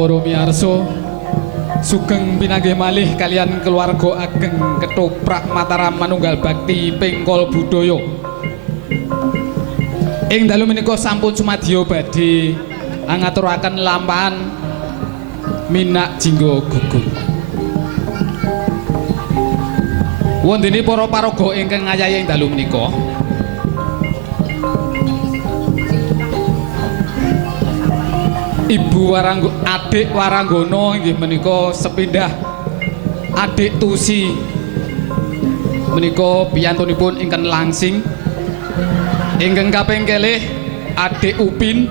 para miyarsa sugeng pinanggih malih kalian keluarga ageng Ketoprak Mataram Manunggal Bakti Pengkol Budaya. Ing dalu menika sampun sumadya badhe ngaturaken lampahan Minak Jingga Gugun. Wondene para paraga ingkang ngayahi ing dalu menika Ibu adik Waranggono inggih menika sepindah adik Tusi menika piyantunipun ingkang langsing. Ingkang kaping kalih adik Upin,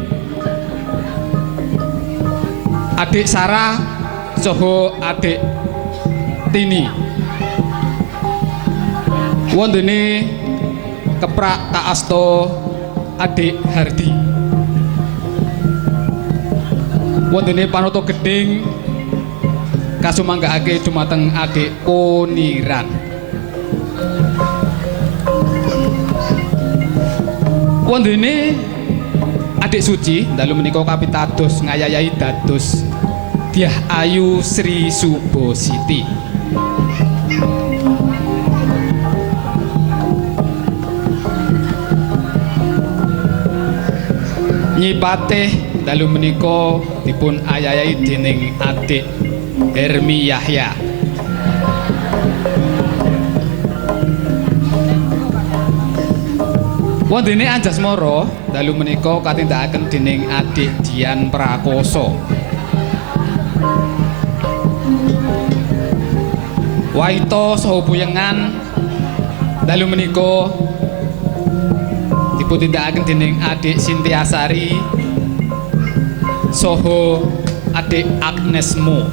adik Sarah saha adik Tini. Wondene keprak kaasta adik Hardi. Wondene panuto geding kasumanggakake dumateng adik Poniran. Wondene adik Suci dalu menika kapitados ngayayahi dados Dyah Ayu Sri Subositi. Nyipatih dalu menika dipun ayayahi dening adik Hermi Yahya. Wondene Anjasmara dalu menika katindakaken dening adik Dian Prakoso. Waito saha Puyengan dalu menika dipun tindakaken dening adik Sintiasari saha adik Agnesmo.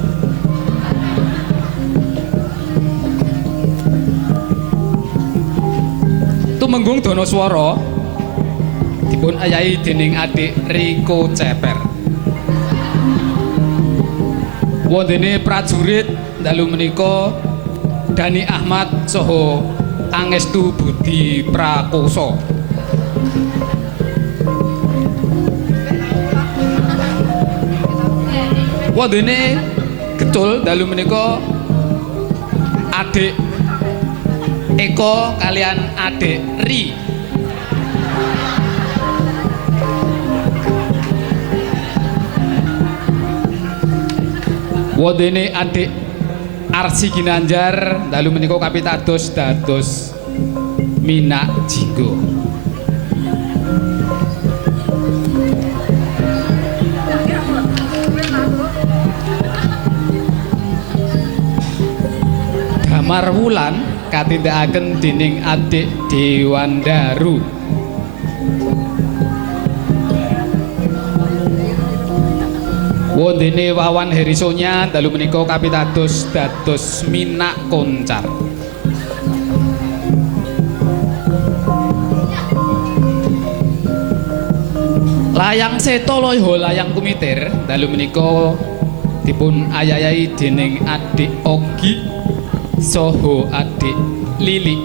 Tumenggung Dana Swara dipun ayahi dening adik Riko Ceper. Wondene prajurit dalu menika Dani Ahmad saha Angestu Budi Prakoso. Wondene Gecul dalu menika adik Eko kalian adik Ri. Wondene adik Arsi Ginanjar dalu menika kapitados dados Minak Jingga. Damar Wulan katindakaken dening adik Dewandaru. Wondene Wawan Herisonya dalu menika kapitados dados Minak Koncar. Layang Seta Loiho Layang Kumitir dalu menika dipun ayayahi dening adik Ogi saha adik Lili.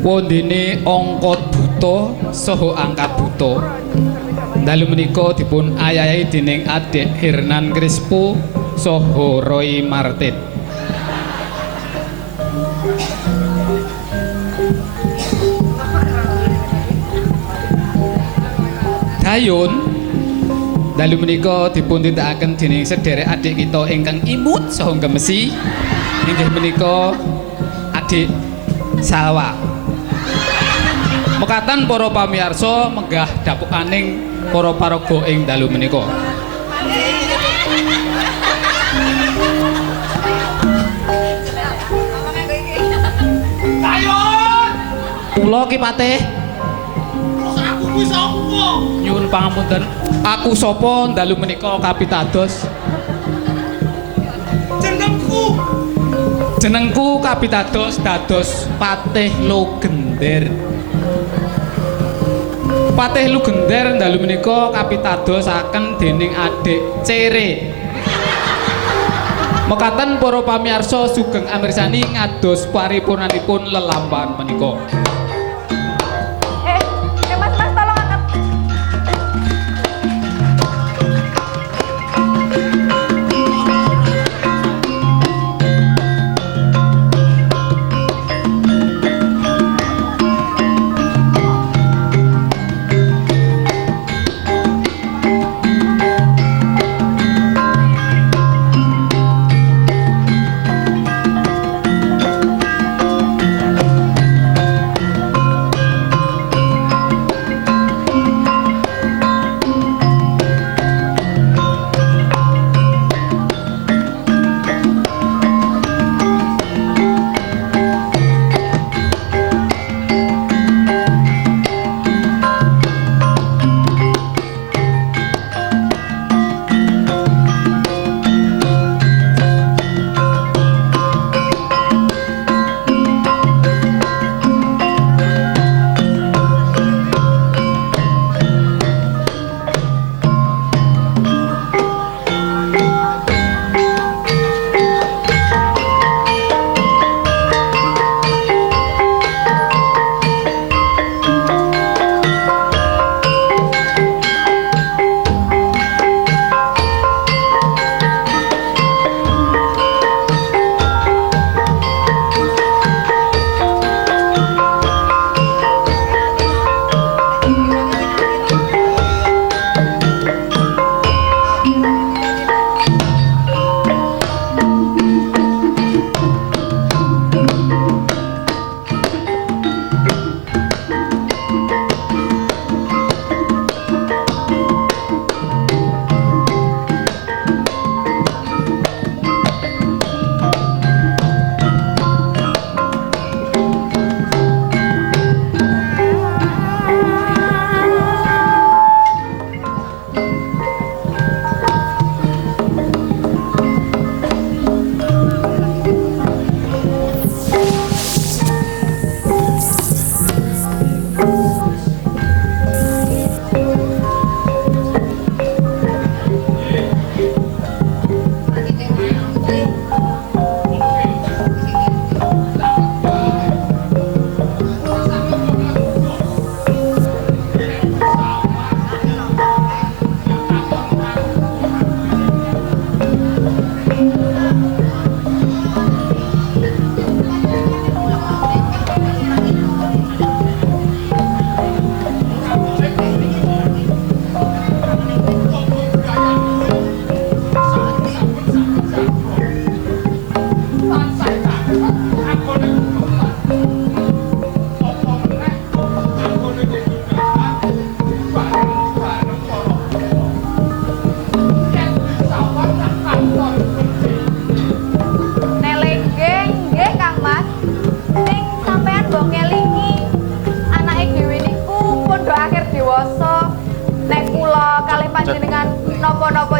Wondene Ongkot Buta saha Angkat Buta dalu menika dipun ayayahi dening adik Hernan Crispo saha Roy Martin. Dayun dalu menika dipun tindakaken dening sedherek adik kita ingkang imut saha gemesi inggih menika adik Salwa. Mekatan para pamirsa menggah dapukaning para paraga ing dalu menika. Dayun! Kula ki Patih. Aku kuwi sapa? Nyuwun pangapunten. Aku sapa dalu menika kapitados? Jenengku kapitados dados Patih Lugender. Patih Lugender dalu menika kapitadosaken dening adik Cere. Mekaten para pamirsa sugeng amirsani ngados paripurnanipun lelampahan menika.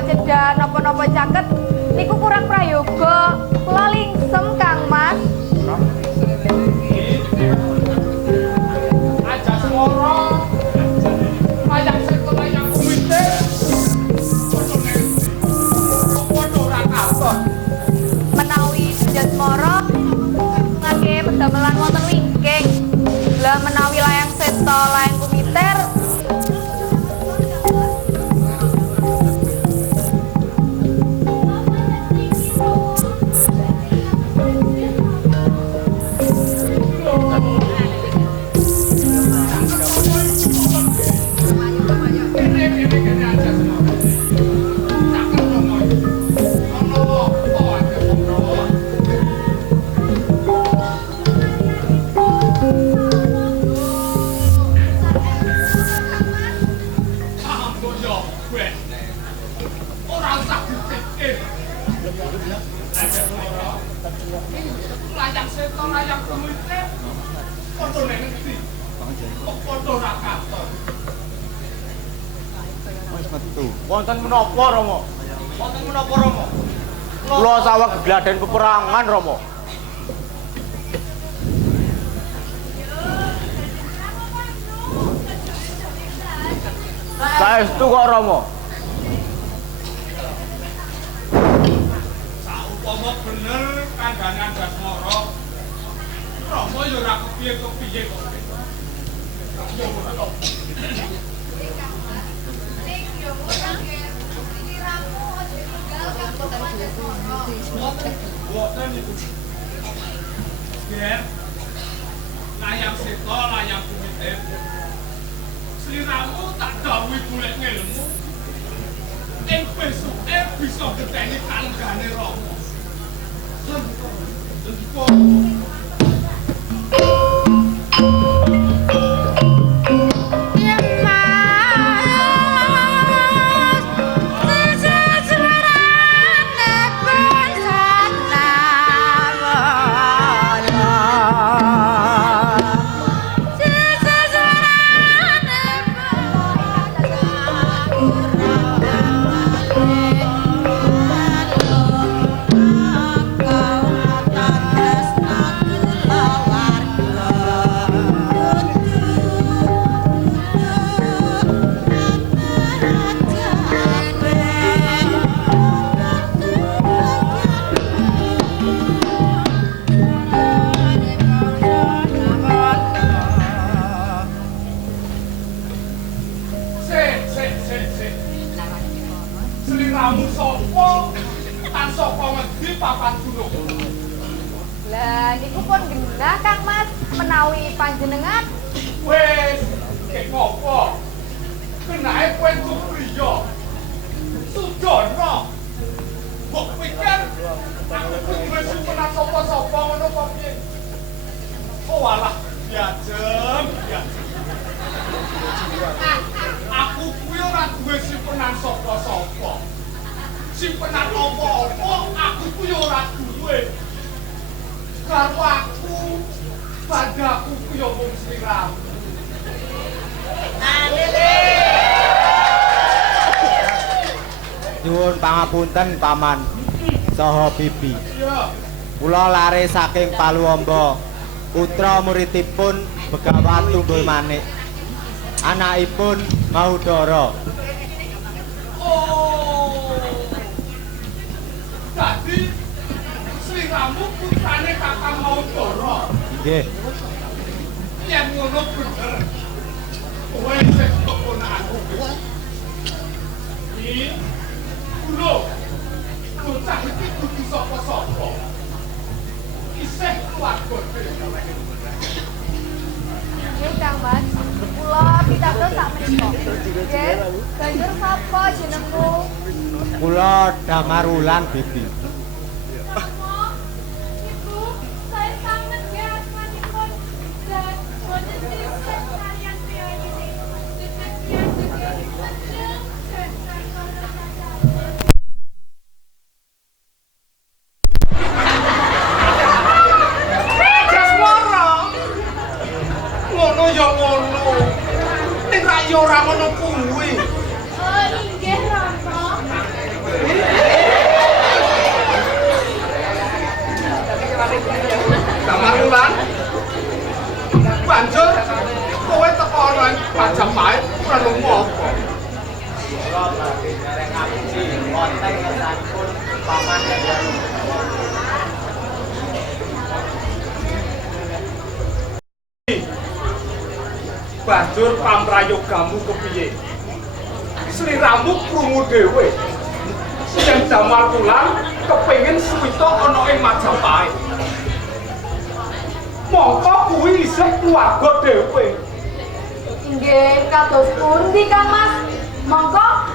cedak napa-napa caket niku kurang prayoga. Kula lingsem Kang Mas. Aja swara. Layang seto layang kuwite. Padha ora katon. Menawi Jasmara ngake pedamelan wonten wingking. Lah menawi layang seto layang kumiter Layang seto layang kuwite. Padha nek ngendi? Padha ora katon. Wonten menapa Rama? Wonten menapa Rama? Kula saweg gegladen peperangan Rama. Saestu kok Rama? Saupama bener kandhanan Dasmara. Rama ya ora kepiye-kepiye kok. Boten iku. Ger. Layang seto layang kumite. Sliramu tak dawuhi golek ngelmu. Ing besuke bisa geteni kalenggane Rama. Sliramu sapa? Tan sapa ngendi papan gunung? lah niku pun genah Kang Mas menawi panjenengan Wes, kek ngopo? Kenae kowe Supriya. Sudono. Mbok pikir aku kuwi simpenan sapa-sapa ngono apa piye? Oh alah, biajem, biajem. Aku kuwi ora duwe simpenan sapa-sapa. Simpenan apa-apa aku kuwi ora duwe. Karo aku padaku kuwi ya wong sliramu. Nyuwun pangapunten Paman saha Bibi. Iya. Kula lare saking Paluamba. Putra muridipun Begawan Tunggul Manik. Anakipun Mahudara. Oh. Dadi sliramu putrane Kakang Mahudara. Nggih. Yen ngono bener. Kowe sing keponakanku. Iki kulo. Bocah iki kudu sapa-sapa. Isih keluarga dhewe. nggih Kang Mas kula pitados sak menika nggih banjur sapa jenengmu Kula Damarulan Bibi. Ibu saya sangat ya asmanipun dan boten sisih kalian priyo ini sekian sedeng dan Jasmara. Ngono ya ngono. Ning ra ya ora ngono kuwi. oh inggih Rama Majapahit perlu ngopo? Kula badhe nyereng ngaji wonten ngersanipun paman Hendra. Banjur pamrayogamu kepiye? Sliramu krungu dhewe. Yen Jamal Wulan kepengin suwita ana ing Majapahit. Mongko kuwi isih keluarga dhewe. Inggih, kados pundi Kang Mas? Monggo.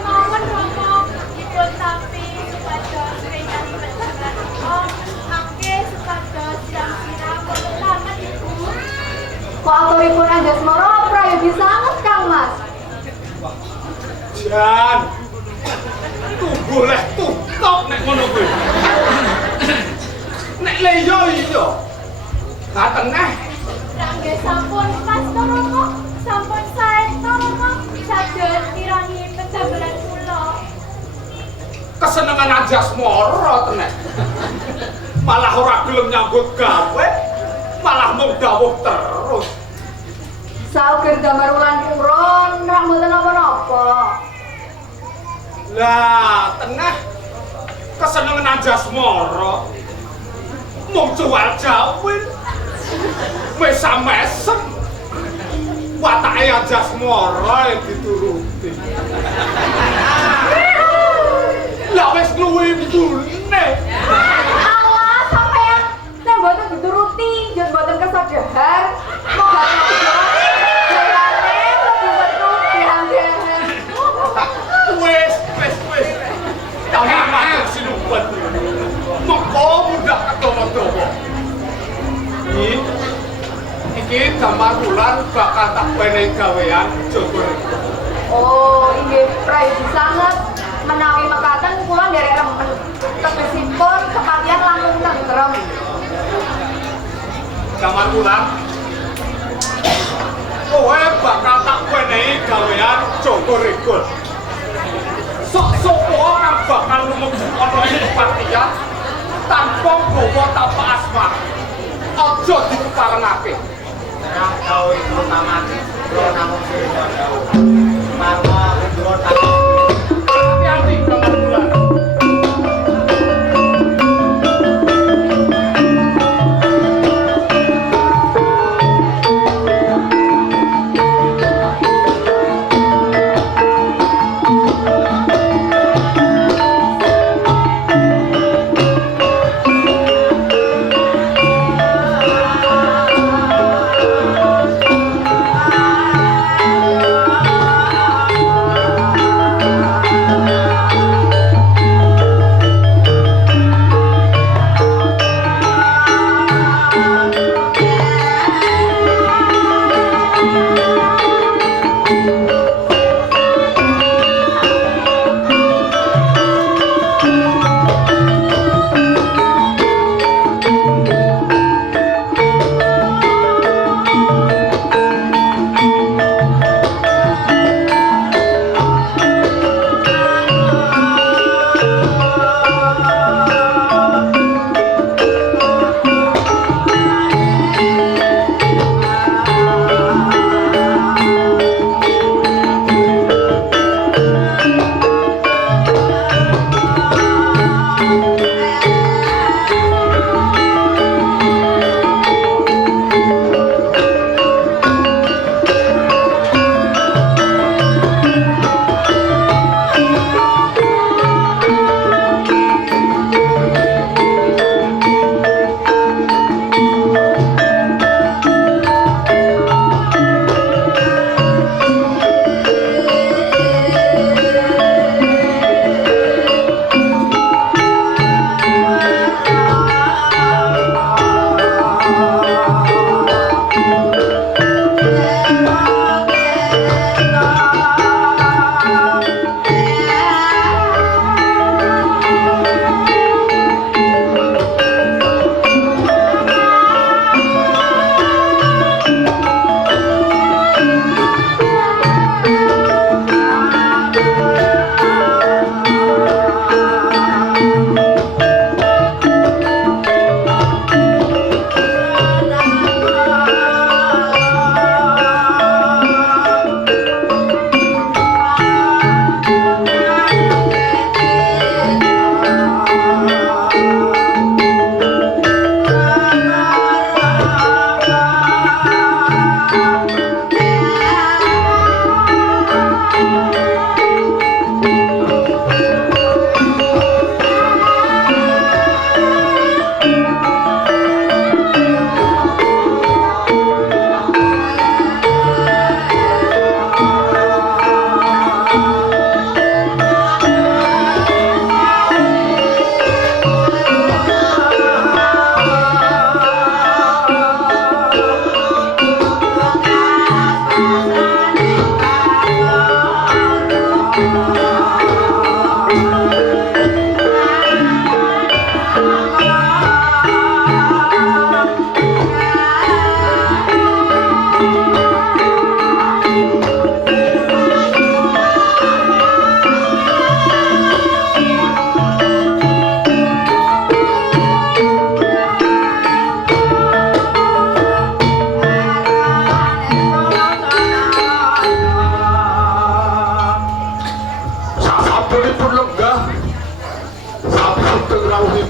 Mawon Romo, dipun tampi supados ringan penjelasan Om, mangke supados sirang-sirang selamat Ibu. Kok aturipun Anjasmara prayogi sanget Kang Mas? Jan. Tubuh leh tutup nek ngono kuwi. Nek le iya. Ngaten neh. Rangge sampun pas Romo, sampun sae Romo, saged kirani penjambelan kula. Kesenengan Anjasmara tenan. Malah ora gelem nyambut gawe, malah mung dawuh terus. Sauger damar wulan purun, rak mboten napa-napa. Lah, tengah kesenengan Anjasmara mung jual jawin. Mesam-mesem. Watake Anjasmara dituruti. Lah wis luwih mbune. Allah, sampeyan nek mboten dituruti, yen mboten kesadhar, moga-moga jawane lebih metu dirang-dirang. Wis. Tapi matur sinuwun. Mengko mudah kedomo-domo. Iki Jamal Wulan bakal tak penehi gawean Jogor. Oh, inggih prayogi sanget. Menawi mekaten kula nderek remen. Tegesipun kepatihan langkung tentrem. Jamal Wulan. Kowe bakal tak penehi gawean Jogor Regul. Sok-sok kang bakal lumebu ana ing kepatihan tanpa gawa tanpa asma. Aja dikeparengake. Terang dawuh ibu paman, kula namung sirina dawuh. Marma kula Hati-hati Jamal Wulan.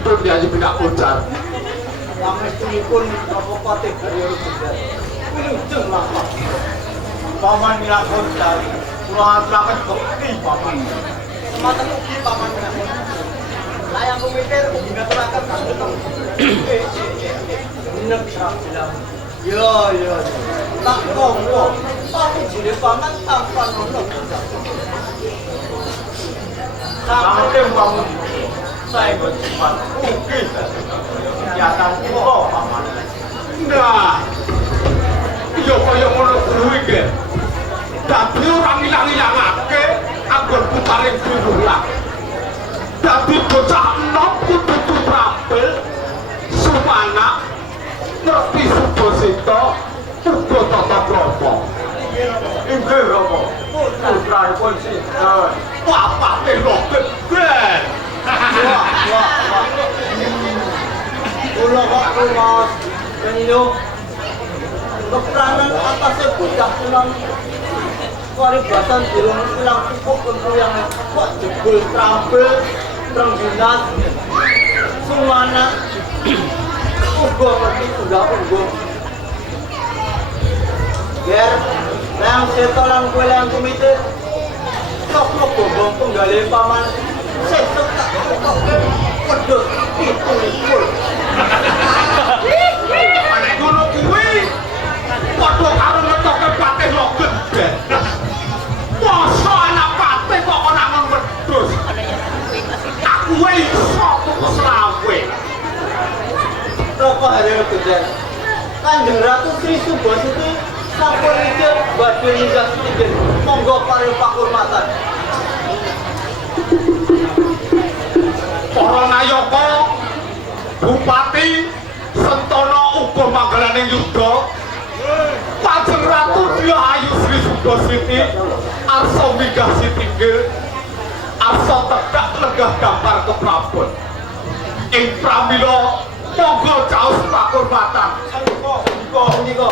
pun Yayi Minak Kuncar. Pangestunipun Rama Patih Garya Rugendar. Wilujeng lampah. Paman Minak Kuncar, kula aturaken bekti paman. Semanten ugi paman Minak Kuncar. Layang kumikir ugi ngaturaken kagem. Nek sabilang. Yo. Tak kongko. Tapi jile paman tanpa nono. Sampai paman. Saya bercepat ugi. Nyata kula paman. Nah, iya kaya ngono kuwi iki. Dadi ora ngilang-ilangake anggon putaring bulan. Dadi bocah enom kudu terampil sumana ngerti Subasita uga tata krama. Inggih Rama. Putranipun sinten? Bapake lho geden. Wah. Kula kok rumaos penyuh kepranan atasnya bocah pulang paribasan durung ilang cukup untuk yang kok jebul terampil rengginat sumana uga ngerti sudah unggul ger yang setolan kue yang kumite sok lo bombong penggali paman sesok tak kok pedut itu Nek ngono kuwi padha karo ngetoke patih lo geden. Masa anak patih kok ora nang wedhus. Aku iso tuku selawe. Roko Haryo Geden Kanjeng Ratu Sri Subasiti sampun izin badhe ninggah sedikit monggo paring pakurmatan. Para nayaka Bupati Sentana uga manggalaning yuda Kanjeng Ratu Ayu Sri Subasiti arsa minggah sitinggil arsa tedak lenggah dampar keprabon ing pramila monggo caos pakurmatan. Menika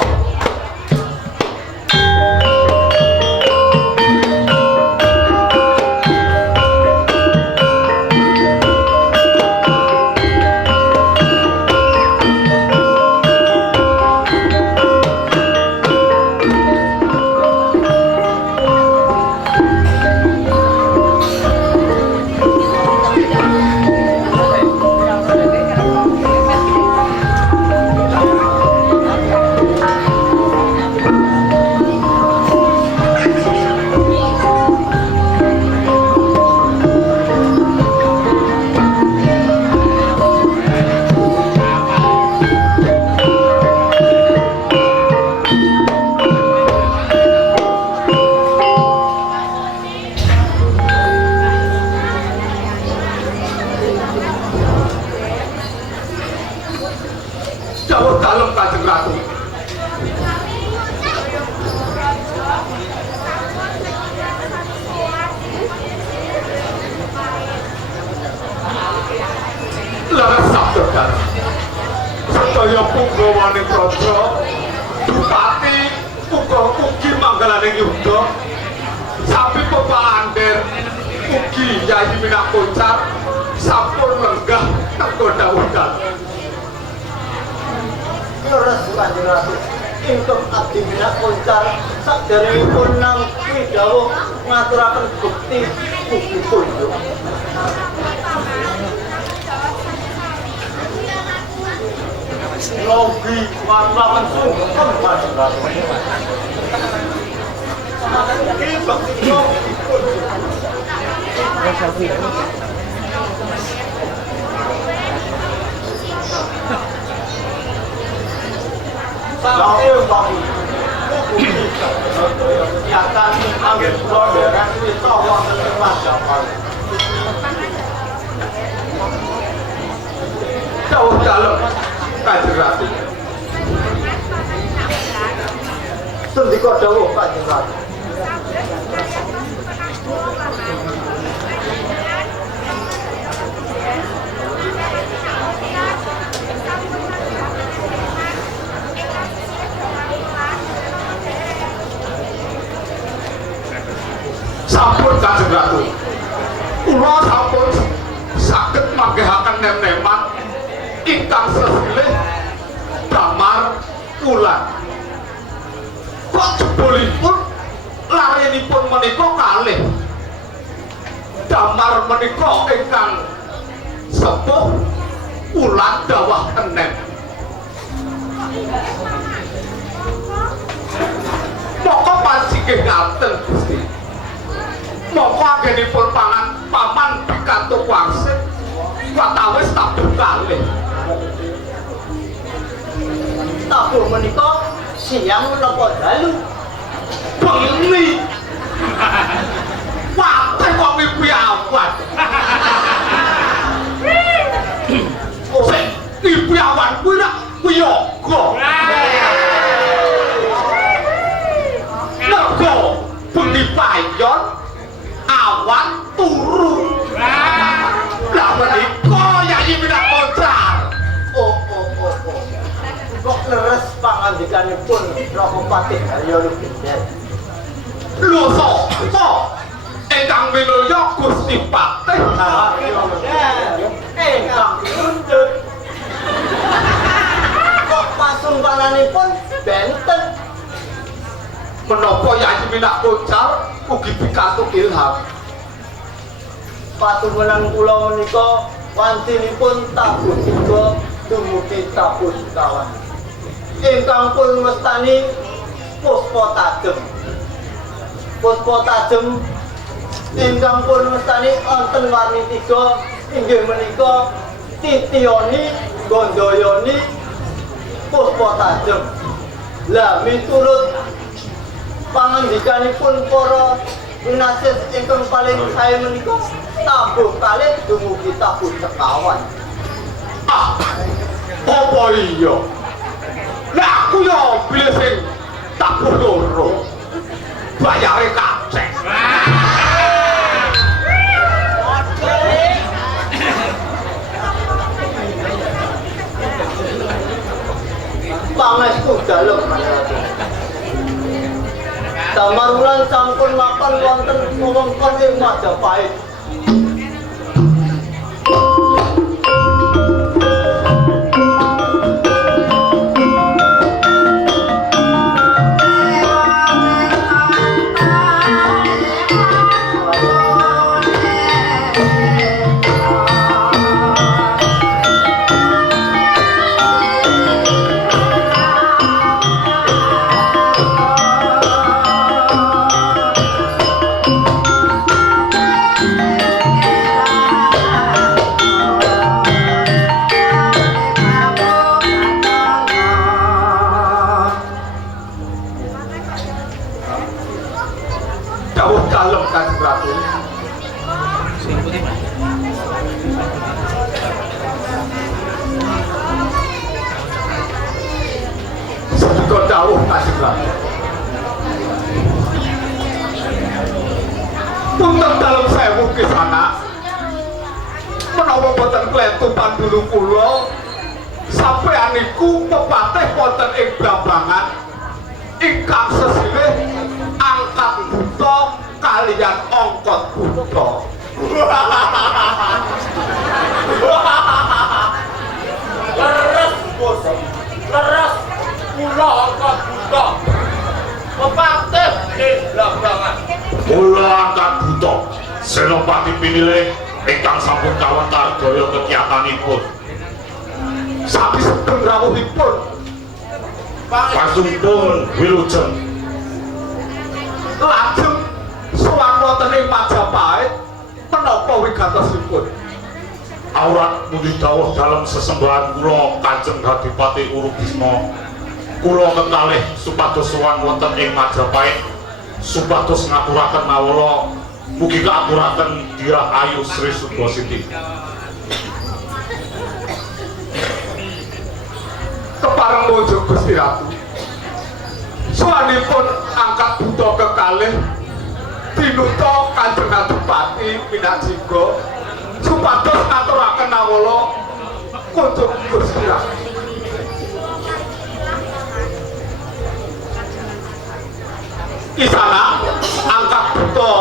Jauh dalem Kanjeng Ratu. Laras sabda dalem. Sedaya punggawaning praja Bupati uga ugi manggalaning yuda sapi pepander ugi Yayi Minak Kuncar sampun lenggah teko dawuh dalem. leres Kanjeng Ratu ingkang abdi Minak Kuncar sakderengipun nampi dawuh ngaturaken bekti ugi kunjuk. Logi ngaturaken sungkem Kanjeng Ratu. Iki bekti ugi kunjuk. Sampai bangun, nyata angin pulau daerah ini tahu terlepas dapat. Jauh dalem Kanjeng Ratu. Sendika dawuh Kanjeng Ratu. Sampun Kanjeng Ratu. Kula sampun saged manggihaken nem-neman ingkang sesilih Damar Wulan. Kok jebulipun larenipun menika kalih Damar menika ingkang sepuh Wulan dawah enem. Moko pancinggih ngaten Gusti. Moko anggenipun pangan paman pikantuk wangsit watawis tabuh kalih. Tabuh menika siang menapa dalu? Bengi. Wate kok mimpi awan. Sing mimpi awan kuwi rak wiyaga. Mergo bengi payon awan turu. Lah menika Yayi Minangkoncar. Oh. Kok leres pangandikanipun Rahopati Haryo Lugender. Lho sapa ingkang minulya Gusti Patih Haryo Lugender ingkang nuntut. Kok pasumpananipun benten. menapa Yayi Minangkoncar ugi pikantuk ilham. Patumenan kula menika wantinipun tabuh 3 dumugi tabuh sekawan. Ingkang pun mestani puspa tajem. Puspa tajem ingkang pun mestani wonten warni 3 inggih menika Titioni, Gondoyoni, puspa tajem. Lah miturut pangandikanipun para winasis ingkang paling sae menika tabuh kalih dumugi tabuh sekawan. Ah, apa iya? Lah aku yo bilih sing tabuh loro. Bayare kacek. Pangestu dalem manatu. Damar Wulan sampun mapan wonten wewengkon ing Majapahit. Dawuh dalem Kanjeng Ratu. Sedika dawuh Kanjeng Ratu. Punten dalem sewu Kisana. Menawa boten klentu pandulu kula sampeyan niku pepatih wonten ing Blambangan ingkang sesilih angkat buta kaliyan ongkot buta. Leres bos. Leres kula angkat buta. Pepatih ing Blambangan. Mula angkat buta Senopati Pinilih ingkang sampun kawentar daya kekiyatanipun. Sapi sugeng rawuhipun Pasumpun wilujeng lajeng sowan wonten ing Majapahit menapa wigatosipun? aurat pundi dawuh dalam sesembahan kula Kanjeng Adipati Urubisma. Kula kekalih supados sowan wonten ing Majapahit supados ngaturaken nawala mugi kaaturaken Dyah Ayu Sri Sudasiti. Kepareng mojo Gusti Ratu. Sowanipun angkat buta kekalih tinuta Kanjeng Adipati Pinajingga supados ngaturaken nawala kunjuk Gusti Ratu. Kisana angkat buta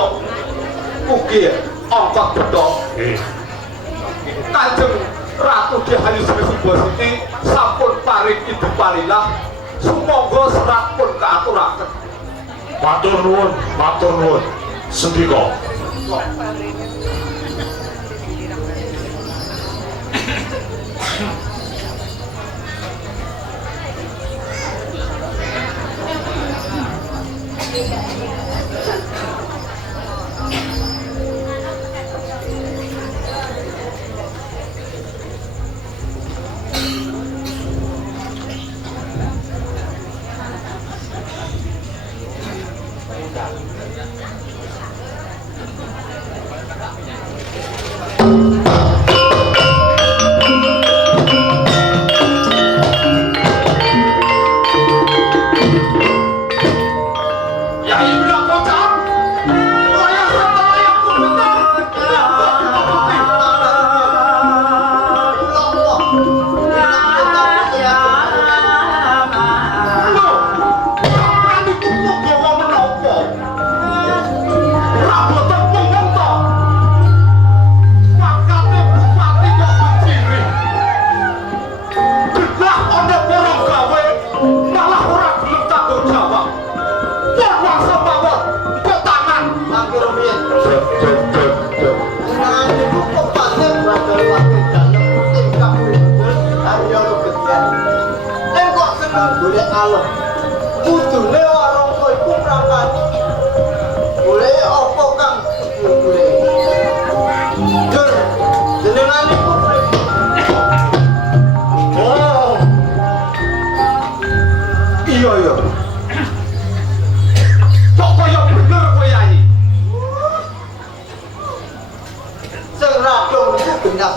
ugi angkat buta Nggih. Kanjeng Ratu Dihayu Sumba Siti sampun paring idupalillah sumangga serat pun kaaturaken. Matur nuwun. Sendika.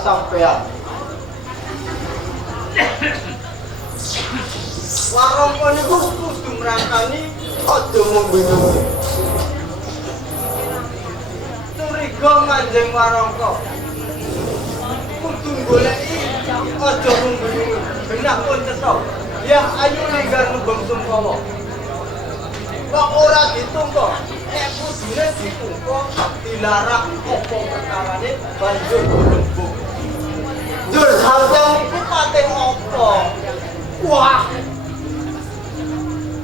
Sampean warung niku kudu ngrangkani aja membingungi. Curiga manjing warangka kudu goleki aja membingungi. Benak pun cetha. Ya ayo ninggal nubeng Sungkawa. Kok ora ditunggu? Nek kudune ditunggu dilarang apa perkarane banjur lembung. Dur sampeyan iku pating apa? Wah,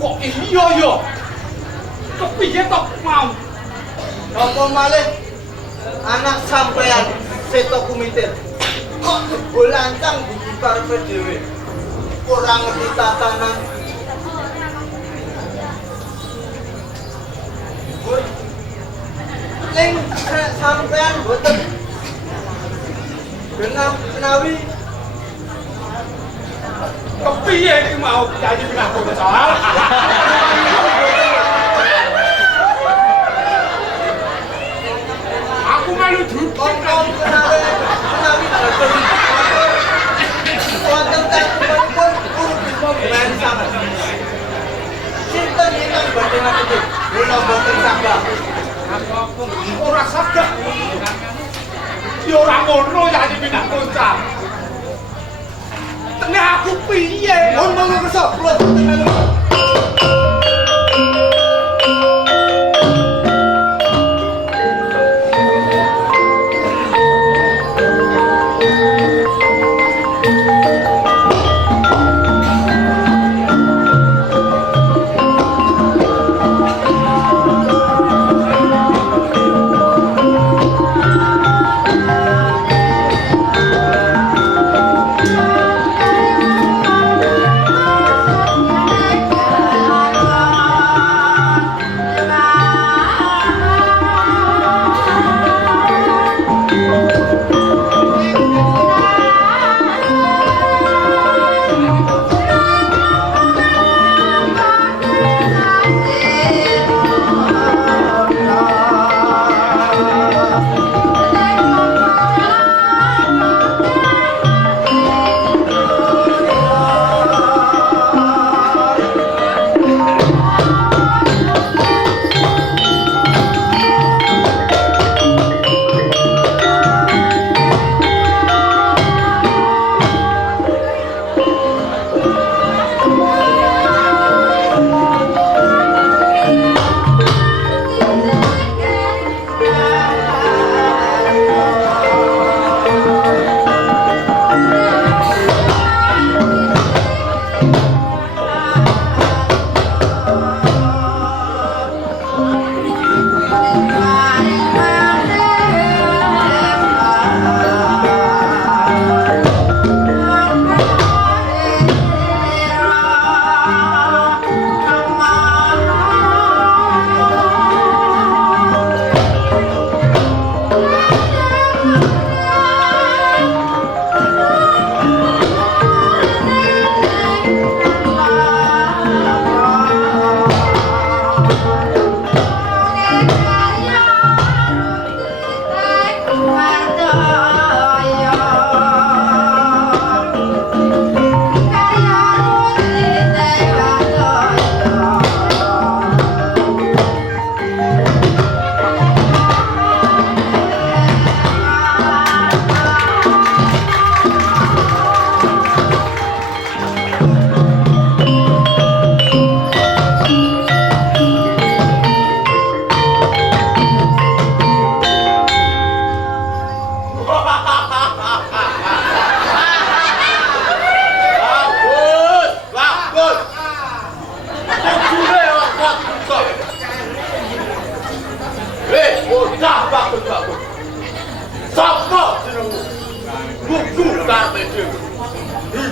kok iya ya? Kepiye tok mau? Apa malih anak sampeyan Seto Kumitir? Kok golancang buku karepe dhewe? Ora ngerti tatanan. Ning sampeyan boten genah menawi Kepiye iki mau janji ngaku soal? Aku melu dukung kok menawi boten wonten kagunipun urip bangsa. Sinten ingkang badhe ngaku? Kula boten sagah. ora sagah. Ya ora ngono ya pindah konca. Nek aku piye? Mun monggo kersa kula boten melu.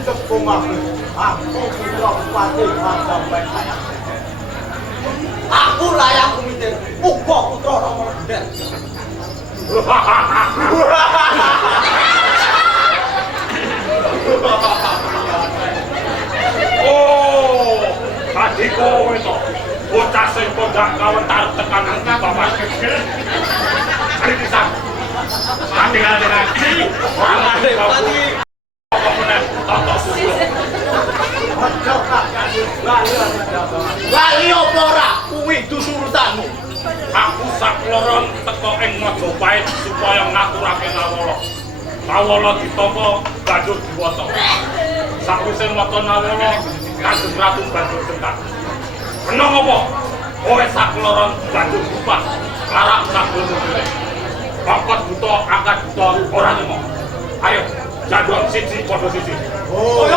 tepung aku putra Bupati Majapahit. Aku layak kumitir uga putra Rama Gender. Oh, tadi kowe to. Bocah sing kondak kawentar tekanan Bapak Gede. Ari bisa. Hati-hati. Hati-hati. Lali apa ora kuwi dusurtanmu? Aku sakloron teko ing Majapahit supaya ngaturake Nawala. Nawala ditampa banjur diwaca. Sakwise maca Nawala, Kanjeng Ratu banjur cengkak. Menang apa? Kowe sakloron banjur bubar. Larak sagono dhewe. Bapak buta angkat buta ora nemo. Ayo, jadwal siji padha siji. Oh,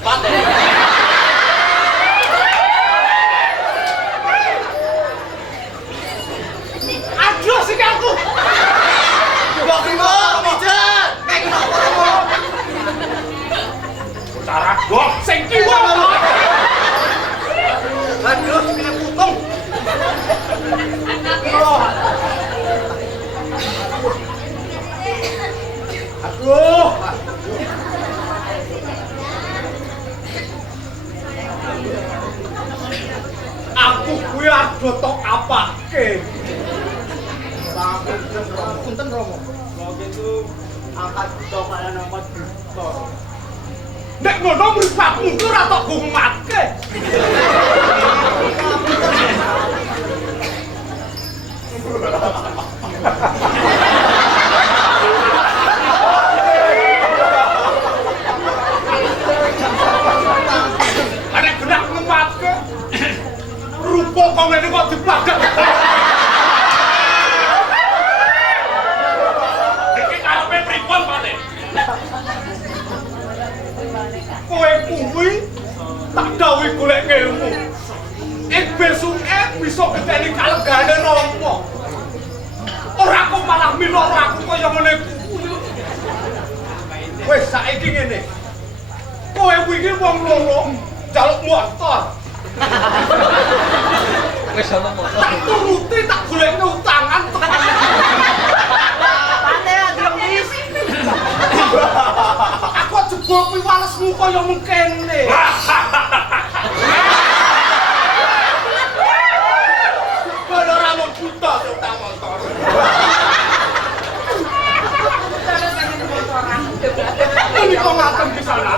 pateni. Aduh sikilku. Coba kena pijet. Nek kenapa? Cara gok Sing kiwa. Aduh sikile putung. Aduh. Aku kuwi ado tok apake. Punten Romo. Kalau gitu angkat buta kaya nama buta. Nek ngono mripatmu ku ora tok gumatke. Nek gerak ngumatke rupa kowe kok dipadak. iki karepe pripun, Pak? Kowe kuwi tak dawuhi golek ilmu. Ing besuke bisa ngenteni kalegane Rama. Ora kok malah minoro aku kaya ngene kuwi. Wis saiki ngene. Kowe iki wong loro njaluk motor. Wis ana motor. Tak turuti tak golekne utangan tekan. Pate agremis. Aku jebol kuwi walesmu kaya mengkene. Kalau ora mau buta utang motor. Ini kok ngaten di sana?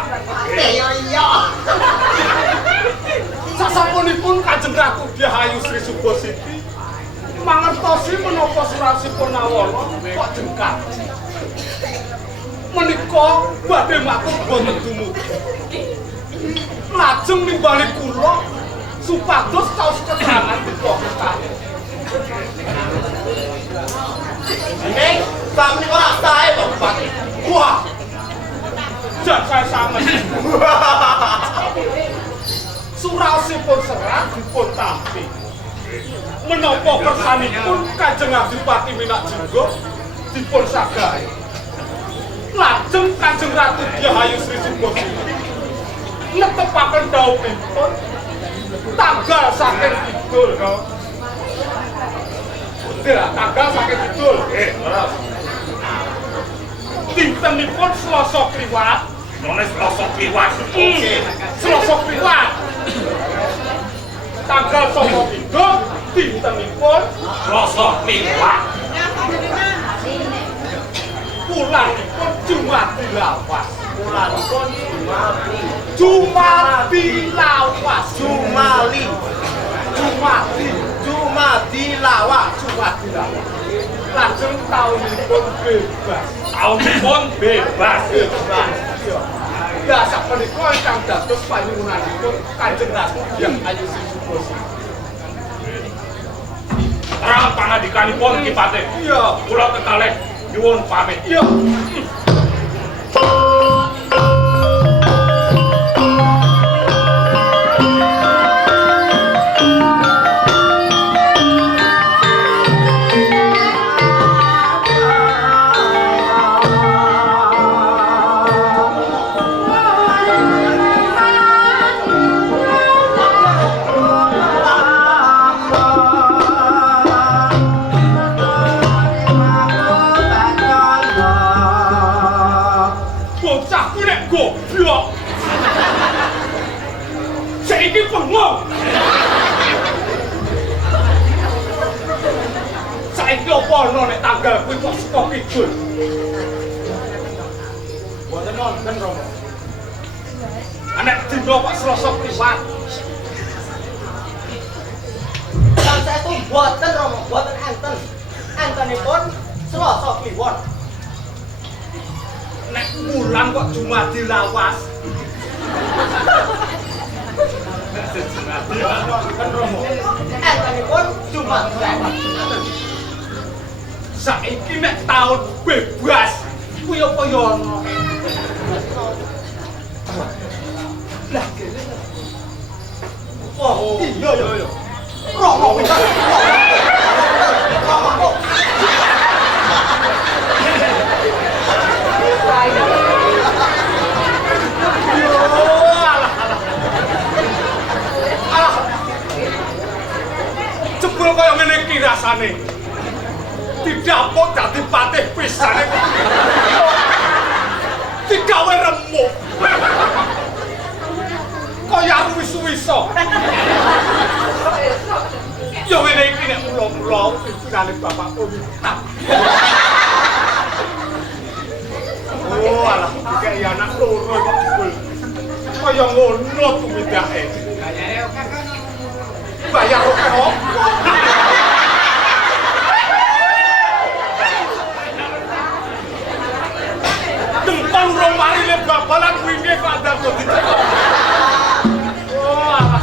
Iya. Sasampunipun Kanjeng Ratu Diahayu Sri Subasiti mangertosi menapa surasipun Nawala kok jengkar. Menika badhe matur wonten dumugi. Lajeng nimbali kula supados kaos keterangan buka kali. Ini sami ora sae Pak Bupati. Wah. Jaga sanget. Surasipun serat dipun tampi. Menapa kersanipun Kanjeng Adipati Minakjinggo dipun sagahi. Lajeng Kanjeng Ratu Diahayu Sri Subasiti netepaken dawuhipun tanggal saking kidul. Dah, tanggal sakit betul. Leres. Dintenipun Selasa Kliwat. Nona Selasa Kliwat. Selasa Kliwat. Tanggal 23 dintenipun Selasa Kliwat. bulanipun Jumadi Lawas. Bulanipun Jumadi Lawas. Jumali. Jumadi. Jumadi lawas. Jumadi Lawas. Lajeng taunipun bebas. Taunipun bebas. Ya sapunika ingkang dados panyuwunanipun Kanjeng Ratu Hyang Ayu Sri Subosi. Terang pangandikanipun Ki Patih. Iya, Kula kekalih nyuwun pamit. iya. Bocah ku nek goblok. Saiki bengong. Saiki apa ana nek tanggal kuwi kok saka kidul? Boten wonten Romo. Anek dina kok Selasa Kliwat. Kan saya itu boten Romo, boten enten. Entenipun Selasa Kliwon. Nek wulan kok Jumadi Lawas. Kan Romo. Entenipun Jumadi Lawas. Saiki nek taun bebas kuwi apa ya ana? Lah kene. Oh, iya ya. Romo pinter. Romo. Jebul kaya ngene iki rasane. Didapuk dadi patih pisane. Digawe remuk. Kaya wis-wisa. Yo ngene iki nek mula-mula pimpinane Bapak Purwita. Oh, alah, iki anak loro kok jebul. Kaya ngono tumindake. Bayar oke opo? Dempal urung mari le babalan kuwi nggih Pak Darto dicekok. Oh, alah.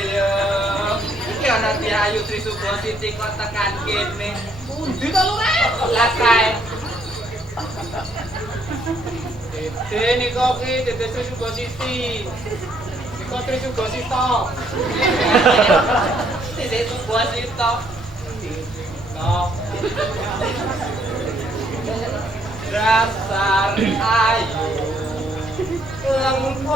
iya. Iki ana Ki Ayu Trisubo Siti kok tekan kene. Pundi to lu rek? Lah kae. Dede niko ki Dede Trisubo Siti. Niko Trisubo Sito. Siti Subo Sito. No. Dasar ayu lempung.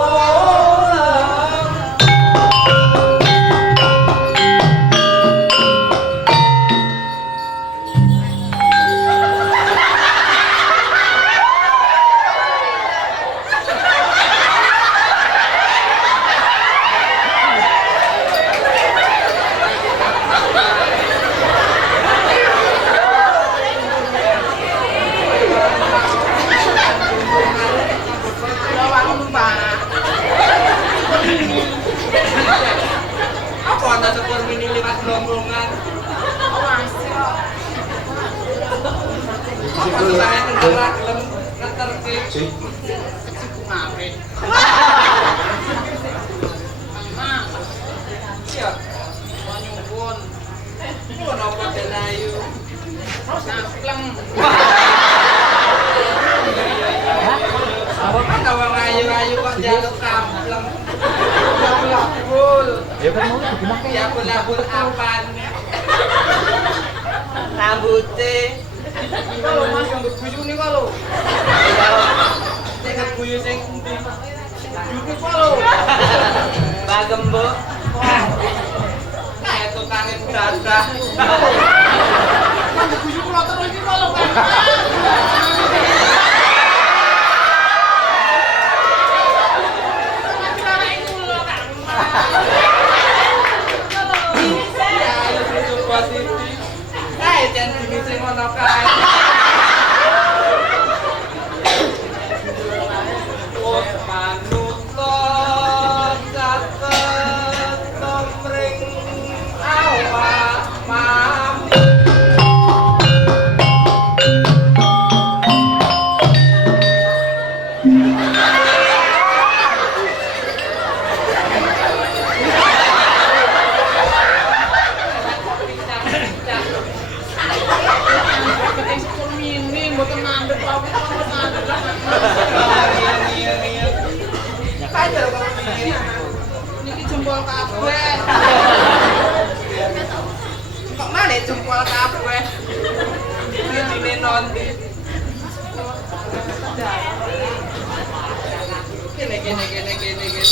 Apa anda sepur mini lewat gelonggongan? Apa sebenarnya kendara gelem ngeterke? Mare. Iya, Nyuwun. nyuwun apa Den Ayu? Sapleng. Kan wong ayu-ayu kok njaluk kampleng. Labul. Ya kan mau digimana? Ya labul apaan? Rambute. Kalau Mas yang berguyu nih kalau. Sing guyu sing endi? Juni kalau. Mbak Gembok. Kayak tukangin dadah. Kan berguyu kula terus iki kalau kan. Ya, itu coba Siti. Kayak jangan gini sing ngono kae. Wes manut catet tomring awak mami. Keting sepur mini mboten mandek aku kok mandek. Kader kok ini. Niki jempol kabeh. Kok mana jempol kabeh? Ini nonti. Gini.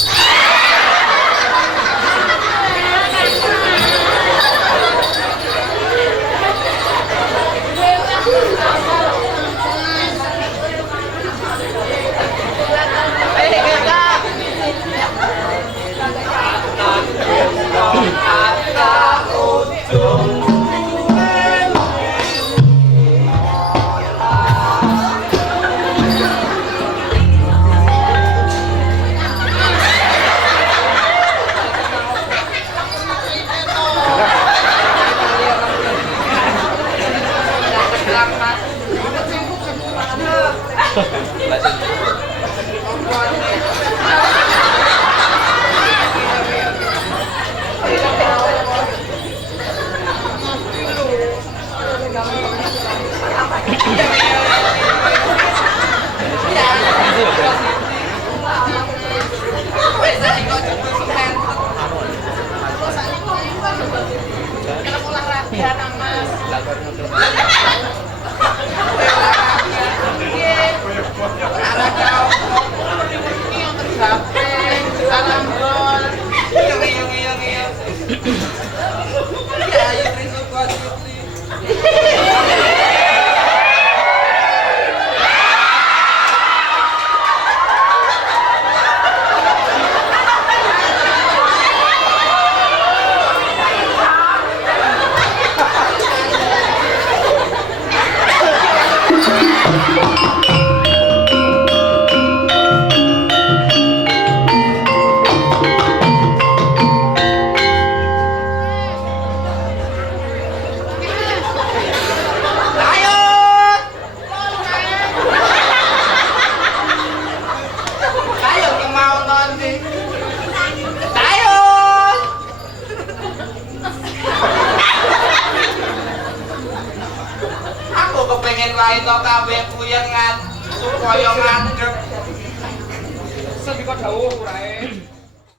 angin wae to kabeh puyengan supaya ngadeg. Sedika dawuh urae.